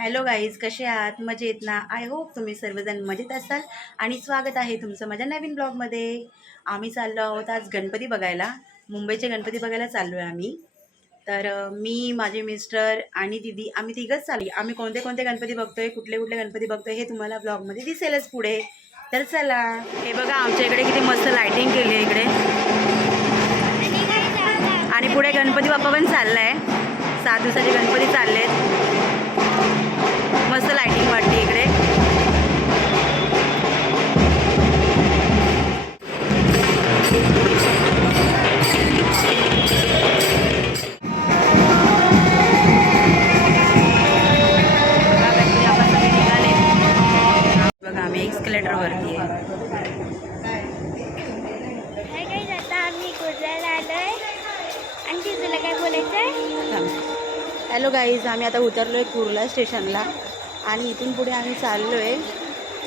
Hello guys कसे आहात? मजेत ना? आय होप तुम्ही सर्वजण मजेत असाल आणि स्वागत आहे तुमचं माझ्या नवीन ब्लॉगमध्ये. आम्ही चाललो आहोत आज गणपती बघायला. मुंबईचे गणपती बघायला चाललो आहे आम्ही. तर मी माझे मिस्टर आणि दिदी आम्ही तिघंच चालली. आम्ही कोणते कोणते गणपती बघतोय कुठले कुठले गणपती बघतोय हे तुम्हाला ब्लॉगमध्ये दिसेलच पुढे. तर चला. हे बघा आमच्या इकडे किती मस्त लायटिंग केली आहे इकडे. आणि पुढे गणपती बाप्पा पण चाललाय. सात दिवसाचे गणपती चालले आहेत हॅलो गाईज आम्ही आता उतरलो आहे कुर्ला स्टेशनला आणि इथून पुढे आम्ही चाललो आहे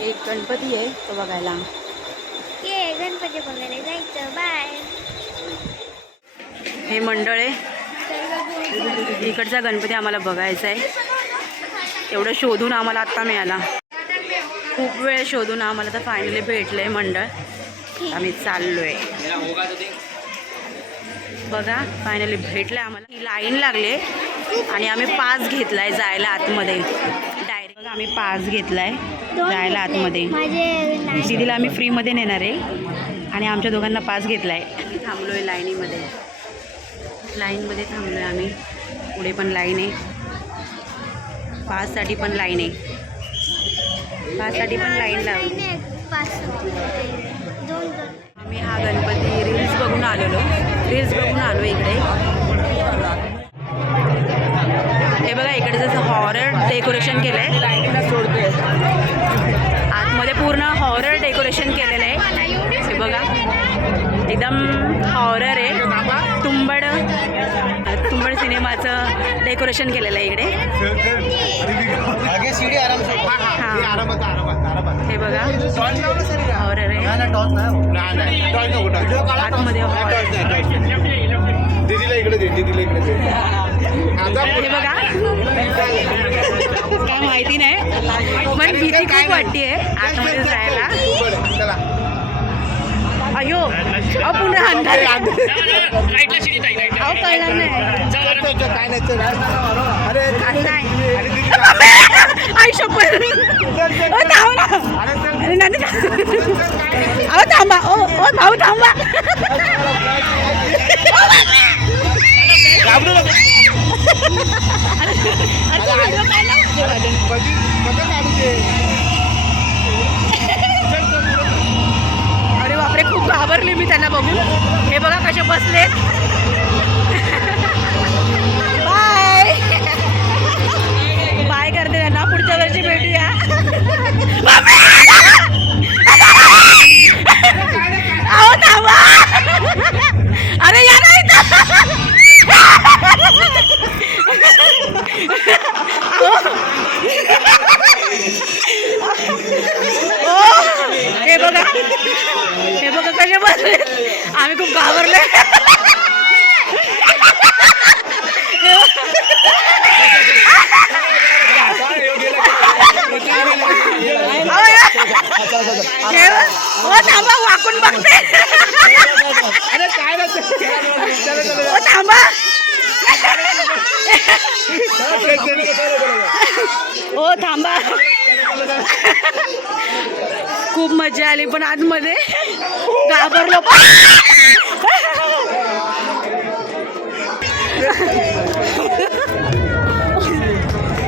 एक गणपती आहे तो बघायला. ये गणपती बघायला जायचं. बाय हे मंडळ आहे. इकडचा गणपती आम्हाला बघायचा आहे. एवढं शोधून आम्हाला आत्ता मिळाला. खूप वेळ शोधून आम्हाला तर फायनली भेटलं आहे मंडळ. आम्ही चाललो आहे बघा फायनली भेटलं आम्हाला. ही लाईन लागले आणि आम्ही पास घेतलाय जायला आतमध्ये. डायरेक्ट आम्ही पास घेतलाय जायला आतमध्ये. माझे दीदीला आम्ही फ्रीमध्ये नेणार आहे. आणि आमच्या दोघांना पास घेतला आहे थांबलो आहे लाईनीमध्ये. लाईनमध्ये थांबलो आहे आम्ही. पुढे पण लाईन आहे. पाससाठी पण लाईन आहे. पाससाठी पण लाईन लावली आम्ही हा गणपती रील्स बघून आलेलो. रील्स बघून आलो इकडे. हे बघा इकडे जसं हॉरर डेकोरेशन केलं आहे आतमध्ये पूर्ण हॉरर डेकोरेशन केलेलं आहे. हे बघा एकदम हॉरर आहे. तुंबड तुंबड सिनेमाचं डेकोरेशन केलेलं आहे इकडे. आगे सीढ़ी आराम से. हाँ। हे. बघा हॉरर आहे. आतमध्ये नाही. दीदीला इकडे दे दीदीला इकडे दे. हे बघा. काय माहिती नाही. पण भीती खूप वाटते आतमध्ये जायला. अयो अहो पुन्हा अंधार. अहो कळणार नाही. काय ओ थांब अहो ओ ओ भाऊ थांबा अरे बापरे खूप घाबरले मी त्यांना बघून. हे बघा कसे बसले ओ थांबा वाकून बघते. अरे काय थांबा. थांबा. खूप मजा आली पण आतमध्ये. घाबरलो.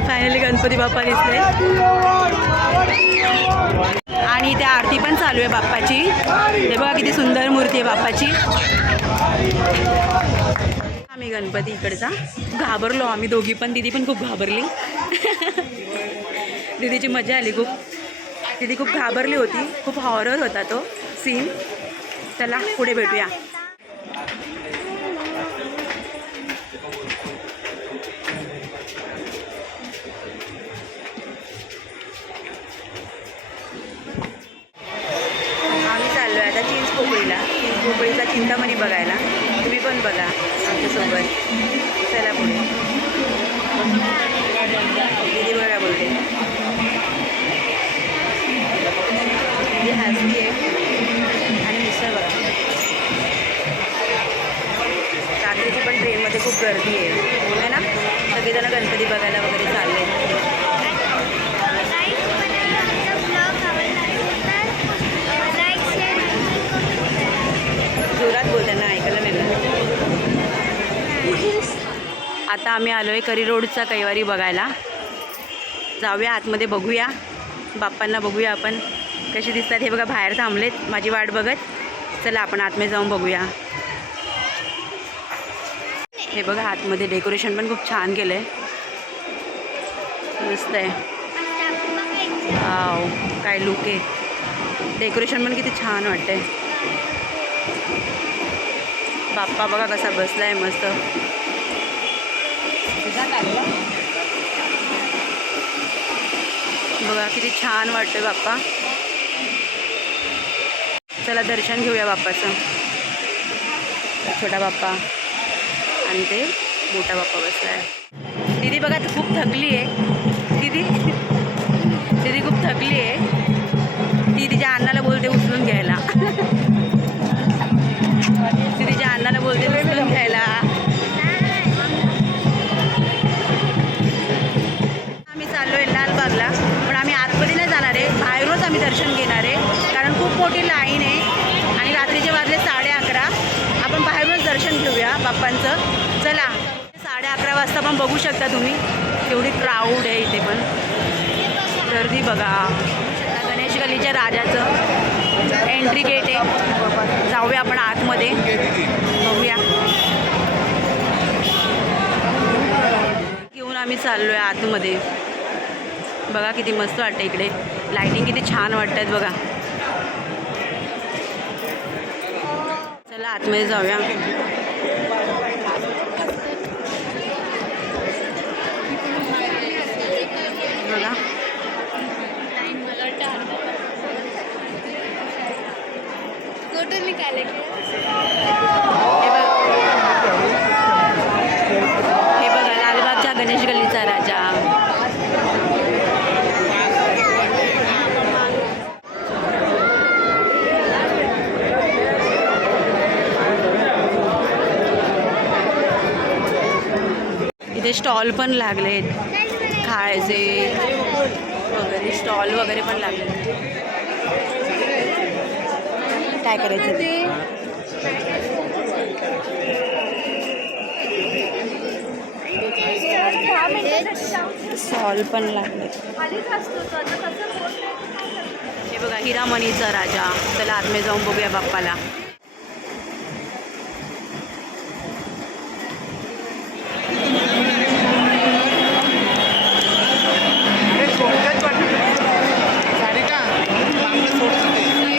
फायनली गणपती बाप्पा दिसले. आणि त्या आरती पण चालू आहे बाप्पाची. हे बघा किती सुंदर मूर्ती आहे बाप्पाची. आम्ही गणपती इकडचा. घाबरलो आम्ही दोघी पण. दिदी पण खूप घाबरली. दिदीची मजा आली खूप. दिदी खूप घाबरली होती. खूप हॉरर होता तो सीन चला पुढे भेटूया. मुंबईचा चिंतामणी बघायला. तुम्ही पण बघा आमच्यासोबत. चला पुढे. दीदी बघा बोलते दिदी हसती आहे आणि मिसळ बघा. रात्रीची पण ट्रेनमध्ये खूप गर्दी आहे. आता आम्ही आलो आहे करी रोडचा कैवारी बघायला. जाऊया आतमध्ये बघूया. बाप्पांना बघूया आपण कसे दिसतात. हे बघा बाहेर थांबलेत माझी वाट बघत. चला आपण आतमध्ये जाऊन बघूया. हे बघा आतमध्ये डेकोरेशन पण खूप छान केलं आहे मस्त आहे. आता काय लुक आहे. डेकोरेशन पण किती छान वाटतंय. बाप्पा बघा कसा बसला आहे मस्त. बघा किती छान वाटतं बाप्पा. चला दर्शन घेऊया बाप्पाचं. छोटा बाप्पा आणि ते मोठा बाप्पा बसलाय. दीदी बघा तू खूप थकली आहे. दीदी दीदी खूप थकली आहे. ती तिच्या अन्नाला बोलते उचलून घ्यायला. पण बघू शकता तुम्ही. एवढी क्राऊड आहे इथे पण. गर्दी बघा. गणेश गलीच्या राजाचं एंट्री गेट आहे. जाऊया आपण आतमध्ये. बघूया. घेऊन आम्ही चाललो आहे आतमध्ये. बघा किती मस्त वाटतं इकडे. लाईटिंग किती छान वाटतात बघा. चला आतमध्ये जाऊया. बघा. हे बघ लालबागच्या गणेश गल्लीचा राजा. इथे स्टॉल पण लागलेत. खायचे वगैरे स्टॉल वगैरे पण लागले. काय करायचं? ते स्टॉल पण लागले. हे बघा हिरामणीचा राजा. चला आतमध्ये जाऊन बघूया बाप्पाला अरे सोडतात वाटतं सारिका चांगलं सोडतं ते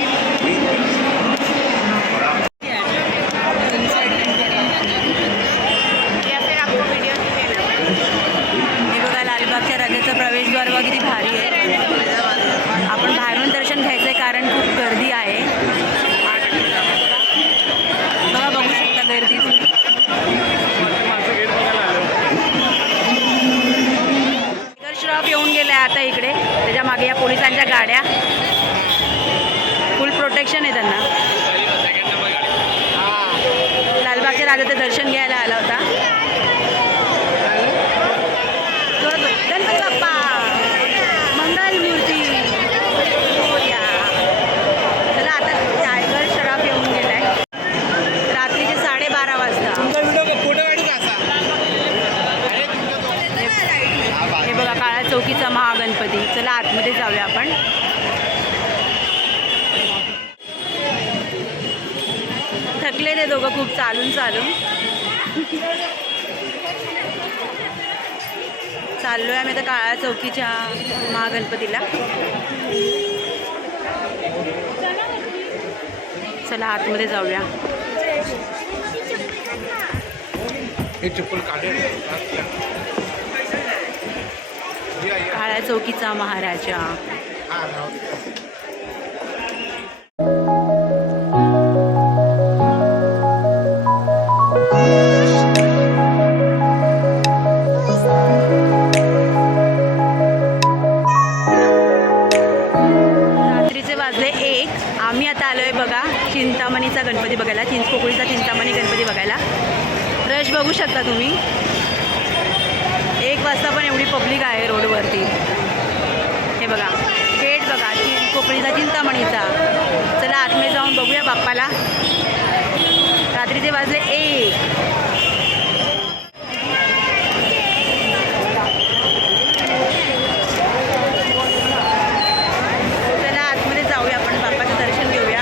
हे बघा लालबागच्या राजाचा प्रवेशद्वार बघा किती भारी आहे आपण बाहेरून दर्शन घ्यायचं आहे कारण खूप गर्दी आहे बघा बघू शकता गर्दी तुम्ही माझं गेट बघायला आलो टायगर येऊन गेले आता इकडे. त्याच्यामागे या पोलिसांच्या गाड्या. फुल प्रोटेक्शन आहे त्यांना. लालबागच्या राजाचं दर्शन घ्यायला आला होता जोरात बोल. गणपती बाप्पा मंगल मूर्ती मोरया. चला आता टायगर शराफ येऊन गेलाय रात्रीचे साडेबारा वाजता तुमचा व्हिडिओ फोटो काढू का असा अरे तुमच्या तो- हा, हे बाजू. बघा काळ्या चौकीचा चला आतमध्ये जाऊया आपण. थकले ते दोघं खूप चालून चालून. चाललोय आम्ही आता काळ्या चौकीच्या महागणपतीला. चला आतमध्ये जाऊया. हे चप्पल काढेल काळ्या चौकीचा महाराजा. रात्रीचे वाजले एक. आम्ही आता आलोय बघा चिंतामणीचा गणपती बघायला चिंचपोकळीचा चिंतामणी गणपती बघायला. रश बघू शकता तुम्ही एक वाजता पण एवढी पब्लिक आहे रोडवरती. हे बघा गेट बघा चि- कोकणीचा चिंतामणीचा. चला आतमध्ये जाऊन बघूया बाप्पाला. रात्रीचे वाजले एक चला आतमध्ये जाऊया आपण बाप्पाचं दर्शन घेऊया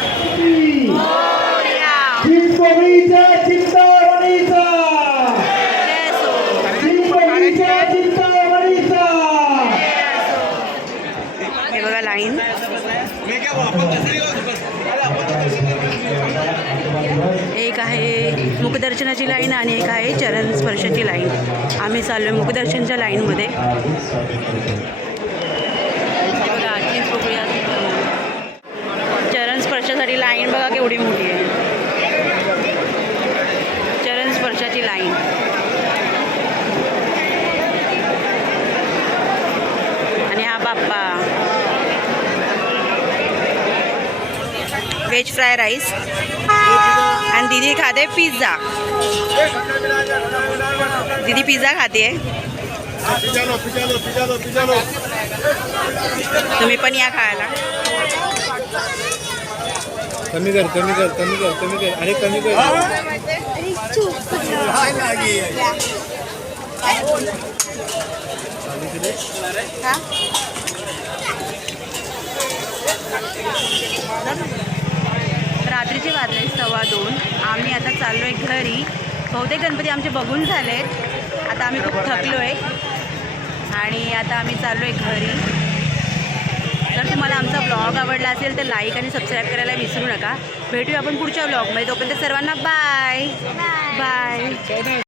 मोरया. चिंचपोळीचा चिंतामणीचा जय असो. चिंचपोळीचा चिंतामणीचा हे बघा लाईन एक आहे दर्शनाची लाईन आणि एक आहे चरण स्पर्शाची लाईन. आम्ही चाललो आहे मुखदर्शनच्या लाईनमध्ये. बघा चरण स्पर्शासाठी लाईन बघा केवढी मोठी आहे. चरण स्पर्शाची लाईन. आणि हा बाप्पा. व्हेज फ्राय राईस आणि दीदी खाते पिझ्झा. दीदी पिझ्झा खाते तुम्ही पण या खायला. कमी कर कमी कर कमी कर कमी कर. अरे कमी कर. रात्रीचे वाजले सव्वा दोन. आम्ही आता चाललो आहे घरी. बहुतेक गणपती आमचे बघून झालेत. आता आम्ही खूप थकलो आहे आणि आता आम्ही चाललो आहे घरी. जर तुम्हाला आमचा ब्लॉग आवडला असेल तर लाईक आणि सबस्क्राईब करायला विसरू नका. भेटूया आपण पुढच्या ब्लॉगमध्ये तोपर्यंत सर्वांना बाय बाय